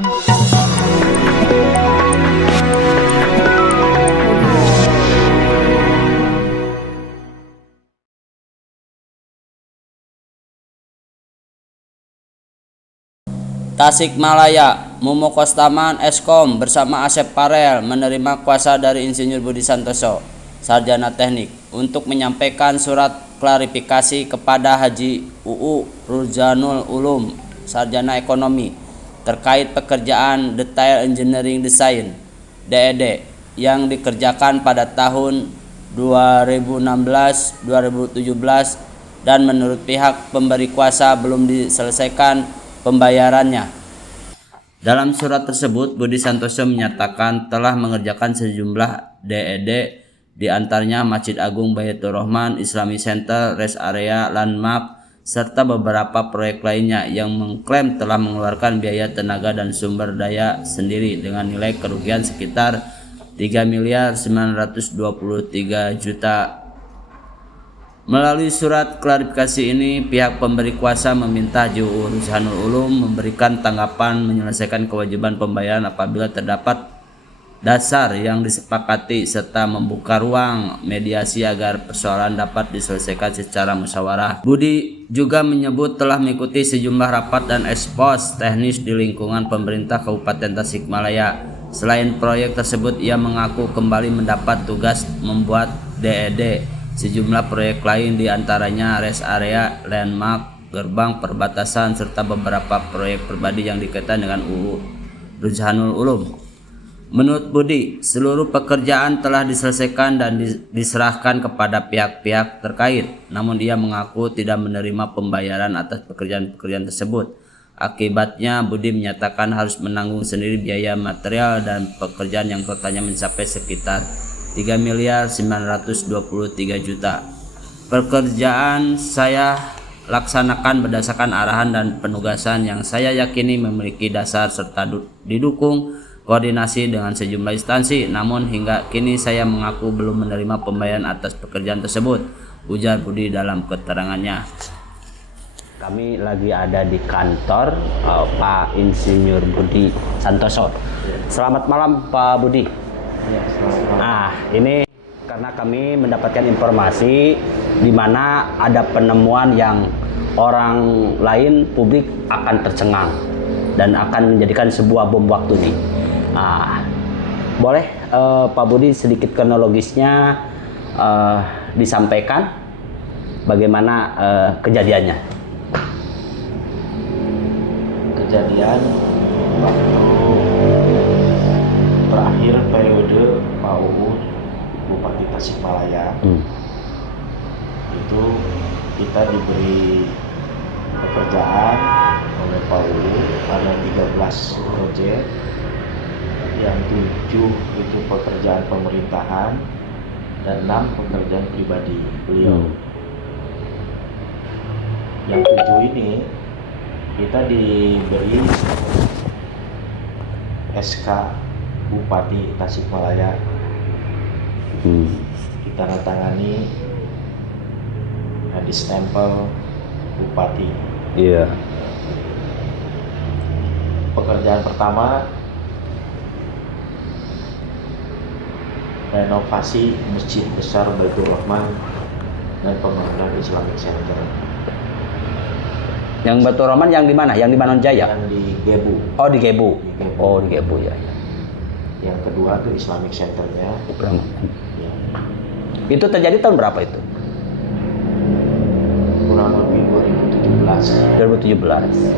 Tasikmalaya, Mumu Kostaman Eskom bersama Asep Farel menerima kuasa dari Insinyur Budi Santoso, Sarjana Teknik, untuk menyampaikan surat klarifikasi kepada Haji UU Ruzanul Ulum, Sarjana Ekonomi, terkait pekerjaan Detail Engineering Design (DED) yang dikerjakan pada tahun 2016-2017 dan menurut pihak pemberi kuasa belum diselesaikan pembayarannya. Dalam surat tersebut, Budi Santoso menyatakan telah mengerjakan sejumlah DED, di antaranya Masjid Agung Baitur Rahman, Islamic Center, Rest Area, Landmark, serta beberapa proyek lainnya yang mengklaim telah mengeluarkan biaya tenaga dan sumber daya sendiri dengan nilai kerugian sekitar 3.923 juta. Melalui surat klarifikasi ini, pihak pemberi kuasa meminta Haji UU Ruzanul Ulum memberikan tanggapan menyelesaikan kewajiban pembayaran apabila terdapat dasar yang disepakati serta membuka ruang mediasi agar persoalan dapat diselesaikan secara musyawarah. Budi juga menyebut telah mengikuti sejumlah rapat dan ekspos teknis di lingkungan pemerintah Kabupaten Tasikmalaya. Selain proyek tersebut, ia mengaku kembali mendapat tugas membuat DED sejumlah proyek lain, diantaranya rest area, landmark, gerbang perbatasan, serta beberapa proyek pribadi yang dikaitan dengan UU Ruzanul Ulum. Menurut Budi, seluruh pekerjaan telah diselesaikan dan diserahkan kepada pihak-pihak terkait, namun ia mengaku tidak menerima pembayaran atas pekerjaan-pekerjaan tersebut. Akibatnya, Budi menyatakan harus menanggung sendiri biaya material dan pekerjaan yang totalnya mencapai sekitar 3.923 juta. Pekerjaan saya laksanakan berdasarkan arahan dan penugasan yang saya yakini memiliki dasar serta didukung koordinasi dengan sejumlah instansi. Namun hingga kini saya mengaku belum menerima pembayaran atas pekerjaan tersebut, ujar Budi dalam keterangannya. Kami lagi ada di kantor Pak Insinyur Budi Santoso. Selamat malam Pak Budi. Nah, ini karena kami mendapatkan informasi di mana ada penemuan yang orang lain publik akan tercengang dan akan menjadikan sebuah bom waktu nih. Nah, boleh Pak Budi sedikit kronologisnya disampaikan bagaimana kejadiannya? Kejadian waktu terakhir periode Pak UU Bupati Tasikmalaya itu kita diberi pekerjaan oleh Pak UU ada 13 proyek, yang 7 itu pekerjaan pemerintahan dan 6 pekerjaan pribadi beliau. Yang 7 ini kita diberi SK Bupati Tasikmalaya, kita tangani di stempel Bupati. Iya. Pekerjaan pertama renovasi Masjid Besar Baitur Rahman dan pembangunan Islamic Center. Yang Baitur Rahman yang di mana? Yang di Manonjaya? Yang di Gebu. Oh, di Gebu. Oh, di Gebu ya. Yang kedua itu Islamic Center-nya. Ya. Itu terjadi tahun berapa itu? Kurang lebih 2017.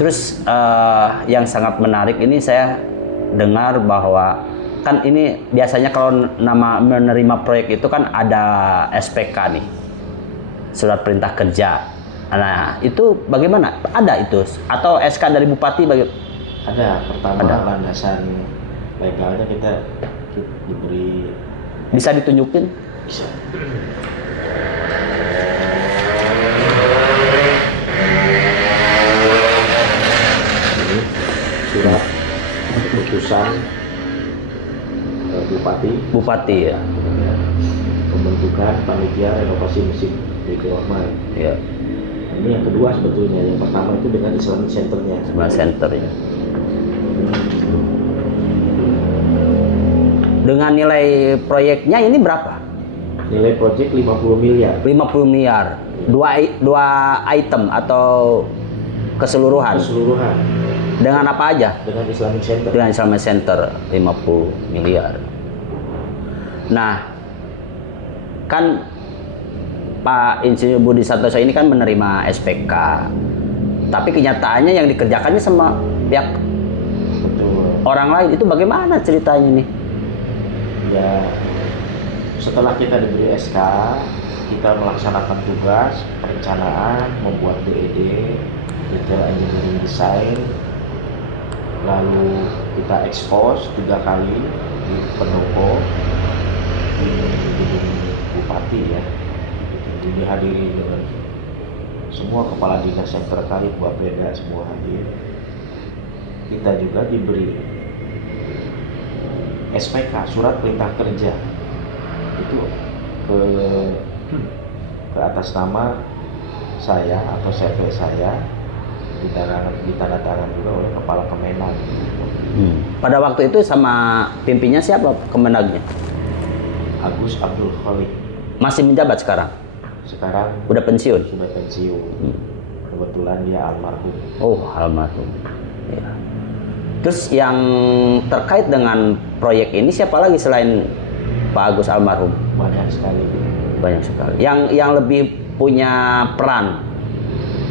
Terus yang sangat menarik ini saya dengar bahwa kan ini biasanya kalau nama menerima proyek itu kan ada SPK nih, surat perintah kerja. Nah itu bagaimana? Ada itu atau SK dari Bupati Ada. Pertama landasan legalnya kita diberi. Bisa ditunjukin? Bisa. Ini surat keputusan Bupati ya. Pembentukan panitia renovasi Masjid Baitur Rahman. Ya. ini yang kedua sebetulnya. Yang pertama itu dengan Islamic Center-nya. Islamic Center ya. Dengan nilai proyeknya ini berapa? Nilai proyek 50 miliar. 50 miliar. Dua item atau keseluruhan? Keseluruhan. Dengan apa aja? Dengan Islamic Center. Dengan Islamic Center 50 miliar. Nah, kan Pak Insinyur Budi Santoso ini kan menerima SPK. Tapi kenyataannya yang dikerjakannya sama pihak Betul. orang lain. Itu bagaimana ceritanya nih? Ya, setelah kita diberi SK, kita melaksanakan tugas perencanaan, membuat DED, detail engineering design, lalu kita ekspos 3 kali di pendopo, di gedung bupati ya, dihadiri dengan semua kepala dinas yang terkait, Bapeda semua hadir. Kita juga diberi SPK, surat perintah kerja, itu ke atas nama saya atau CV saya, ditandatangan juga oleh kepala Kemenag. Pada waktu itu sama pimpinnya siapa Kemenagnya? Agus Abdul Khalid. Masih menjabat sekarang? Sekarang Udah pensiun? sudah pensiun. Kebetulan dia almarhum. Oh, almarhum. Ya. Terus yang terkait dengan proyek ini siapa lagi selain Pak Agus almarhum? Banyak sekali. Banyak sekali. Yang lebih punya peran,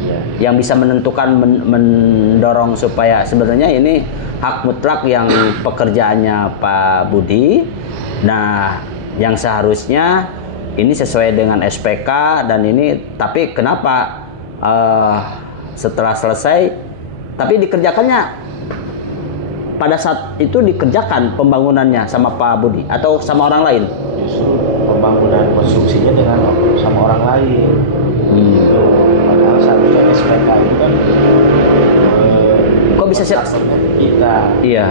Ya. yang bisa menentukan, mendorong supaya sebenarnya ini hak mutlak yang pekerjaannya Pak Budi. Nah, yang seharusnya ini sesuai dengan SPK dan ini, tapi kenapa setelah selesai tapi dikerjakannya pada saat itu dikerjakan pembangunannya sama Pak Budi atau sama orang lain? Justru pembangunan konstruksinya dengan sama orang lain. Gitu. Padahal seharusnya SPK itu kan Kok bisa sih? kita. Iya.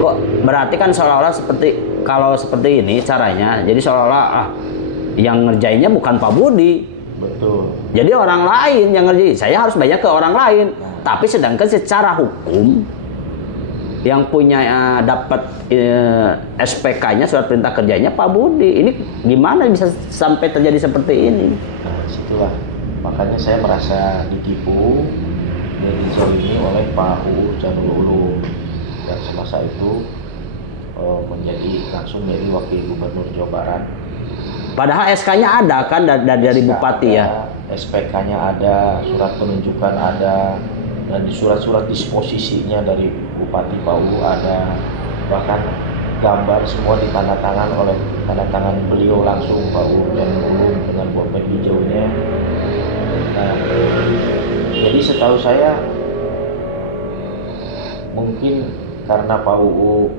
Kok berarti kan seolah-olah seperti, kalau seperti ini caranya, jadi seolah-olah yang ngerjainnya bukan Pak Budi. Betul. Jadi orang lain yang ngerjain. Saya harus bayar ke orang lain. Tapi sedangkan secara hukum yang punya dapat SPK-nya, surat perintah kerjanya Pak Budi. Ini gimana bisa sampai terjadi seperti ini? Nah, situlah. Makanya saya merasa ditipu, dizalimi oleh Pak UU Janul Ulum. Dan semasa itu langsung menjadi wakil gubernur Jawa Barat. Padahal SK-nya ada kan dari SK bupati ada, ya. SPK-nya ada, surat penunjukan ada, dan di surat-surat disposisinya dari Bupati Pak UU ada, bahkan gambar semua ditandatangan beliau langsung, Pak UU dan Ulum dengan bopet hijaunya. Nah, jadi setahu saya mungkin karena Pak UU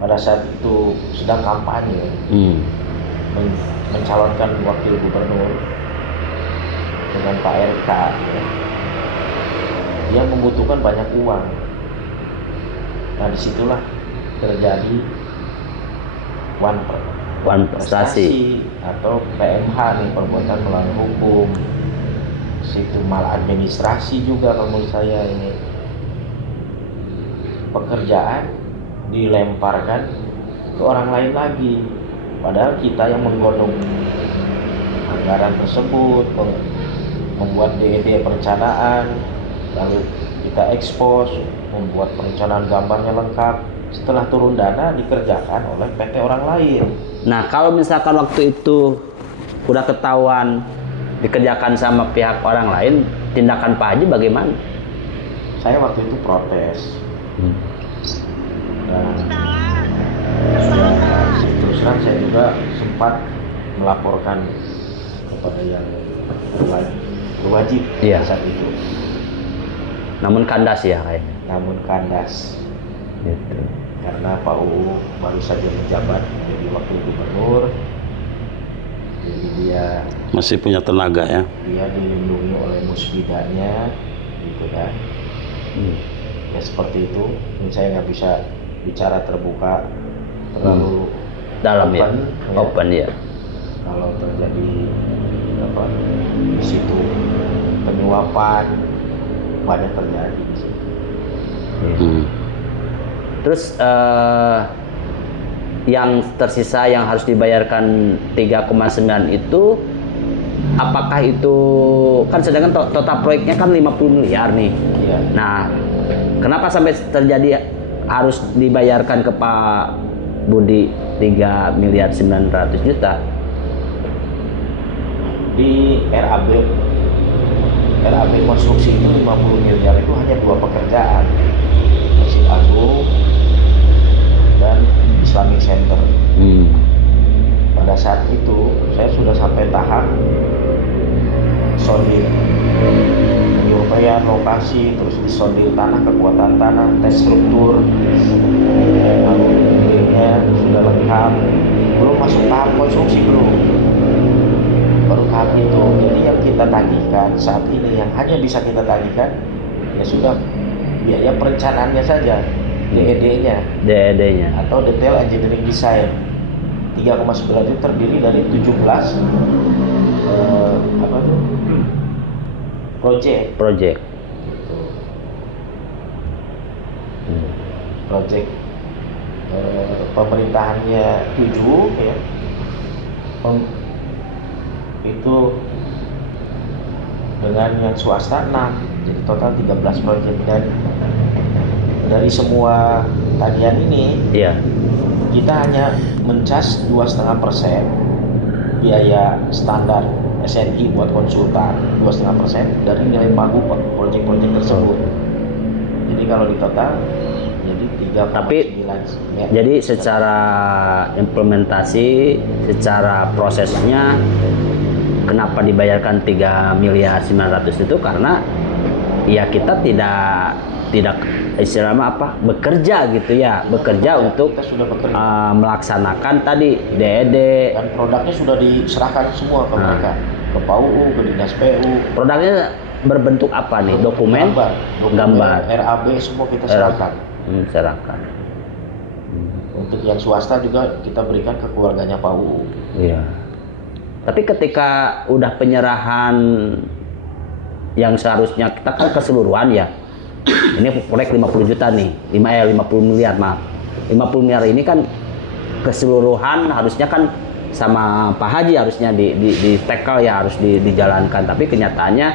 pada saat itu sedang kampanye mencalonkan wakil gubernur dengan Pak RK, ya. Dia membutuhkan banyak uang. Nah, disitulah terjadi Wan prestasi atau PMH nih, perbuatan melanggar hukum. Situ maladministrasi juga kalau menurut saya ini. Pekerjaan dilemparkan ke orang lain lagi. Padahal kita yang menggodok anggaran tersebut, membuat DED perencanaan, lalu kita ekspos, membuat perencanaan gambarnya lengkap. Setelah turun dana dikerjakan oleh PT orang lain. Nah, kalau misalkan waktu itu udah ketahuan dikerjakan sama pihak orang lain, tindakan Pak Haji bagaimana? Saya waktu itu protes. Dan terus terang saya juga sempat melaporkan kepada yang berwajib saat itu. Namun kandas ya kayaknya. Namun kandas. Gitu. Karena Pak UU baru saja menjabat menjadi wakil gubernur, jadi dia masih punya tenaga ya. Dia dilindungi oleh musbidanya, gitu kan. Ya seperti itu. Ini saya nggak bisa bicara terbuka terlalu dalam open, ya. Open ya. Kalau terjadi apa di situ penyuapan banyak terjadi di situ. Terus yang tersisa yang harus dibayarkan 3,9 itu apakah itu kan sedangkan total proyeknya kan 50 miliar nih. Iya. Nah, kenapa sampai terjadi harus dibayarkan ke Pak Budi 3 miliar 900 juta? Di RAB konstruksi itu 50 miliar itu hanya 2 pekerjaan, Masjid Agung dan Islamic Center. Pada saat itu saya sudah sampai tahap sondir penyurveian lokasi, terus disondir tanah, kekuatan tanah, tes struktur, lalu nya sudah lengkap, belum masuk tahap konstruksi belum, baru tahap itu. Jadi yang kita tagihkan saat ini, yang hanya bisa kita tagihkan ya sudah biaya perencanaannya saja, DED-nya atau detail engineering design 3,9 itu terdiri dari 17 project pemerintahannya 7 ya, itu dengan yang swasta 6, jadi total 13 project. Dan dari semua tagihan ini kita hanya mencas 2,5% biaya standar SNI buat konsultan, 2,5% dari nilai pagu proyek-proyek tersebut. Jadi kalau di total jadi 3,9. Tapi jadi secara implementasi, secara prosesnya kenapa dibayarkan 3 miliar 900 itu karena ya kita tidak istilahnya bekerja gitu ya, bekerja untuk melaksanakan tadi DED, dan produknya sudah diserahkan semua ke mereka, ke PAUU, ke Dinas PU. Produknya berbentuk apa nih? Dokumen, gambar, RAB semua kita serahkan. Serahkan. Untuk yang swasta juga kita berikan ke keluarganya PAUU. Iya. Tapi ketika udah penyerahan yang seharusnya kita kan keseluruhan ya. Ini proyek 50 juta nih, 50 miliar maaf. 50 miliar ini kan keseluruhan harusnya kan sama Pak Haji harusnya di tackle ya, harus dijalankan. Tapi kenyataannya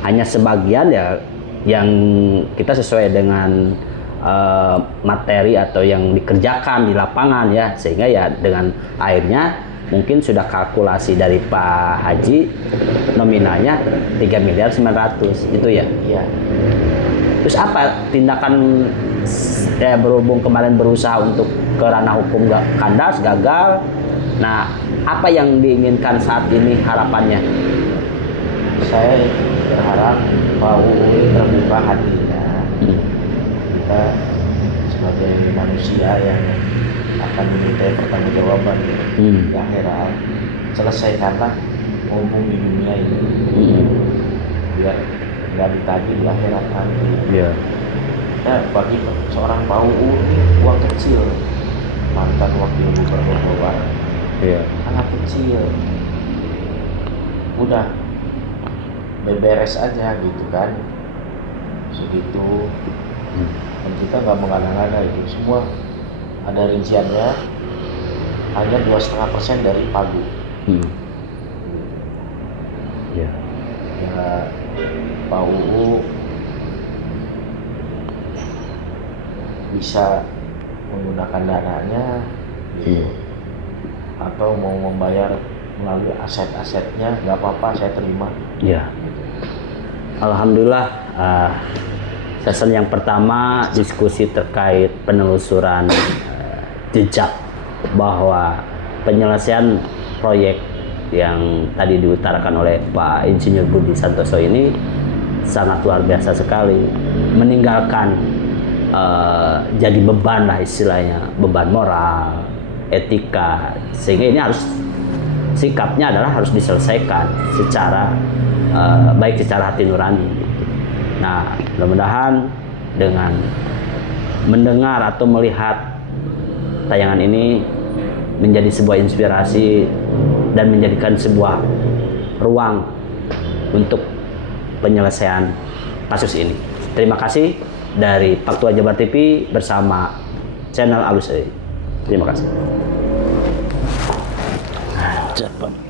hanya sebagian ya yang kita sesuai dengan materi atau yang dikerjakan di lapangan ya, sehingga ya dengan akhirnya mungkin sudah kalkulasi dari Pak Haji nominalnya 3 miliar 900 itu ya. Iya. Terus apa tindakan berhubung kemarin berusaha untuk ke ranah hukum kandas gagal. Nah, apa yang diinginkan saat ini harapannya? Saya berharap Pak UU terbuka hatinya. Kita sebagai manusia yang akan diminta pertanggungjawaban di akhirat, selesaikanlah mumpung di dunia ini, biar nggak ditagih di akhirat nanti. Iya. Nah, bagi seorang Pak UU uang kecil, mantan wakil gubernur Jawa Barat, sangat kecil, udah beberes aja gitu kan, segitu. Dan kita nggak mengada-ngada, itu semua ada rinciannya, hanya 2,5% dari pagu. Ya Pak UU bisa menggunakan dananya atau mau membayar melalui aset-asetnya, nggak apa-apa, saya terima. Ya, alhamdulillah. Sesi yang pertama diskusi terkait penelusuran jejak bahwa penyelesaian proyek yang tadi diutarakan oleh Pak Insinyur Budi Santoso ini sangat luar biasa sekali, meninggalkan jadi beban lah istilahnya, beban moral, etika, sehingga ini harus sikapnya adalah harus diselesaikan secara baik secara hati nurani. Nah, mudah-mudahan dengan mendengar atau melihat tayangan ini menjadi sebuah inspirasi dan menjadikan sebuah ruang untuk penyelesaian kasus ini. Terima kasih dari Pak Tua Jabar TV bersama channel Alus. Terima kasih. Cepat.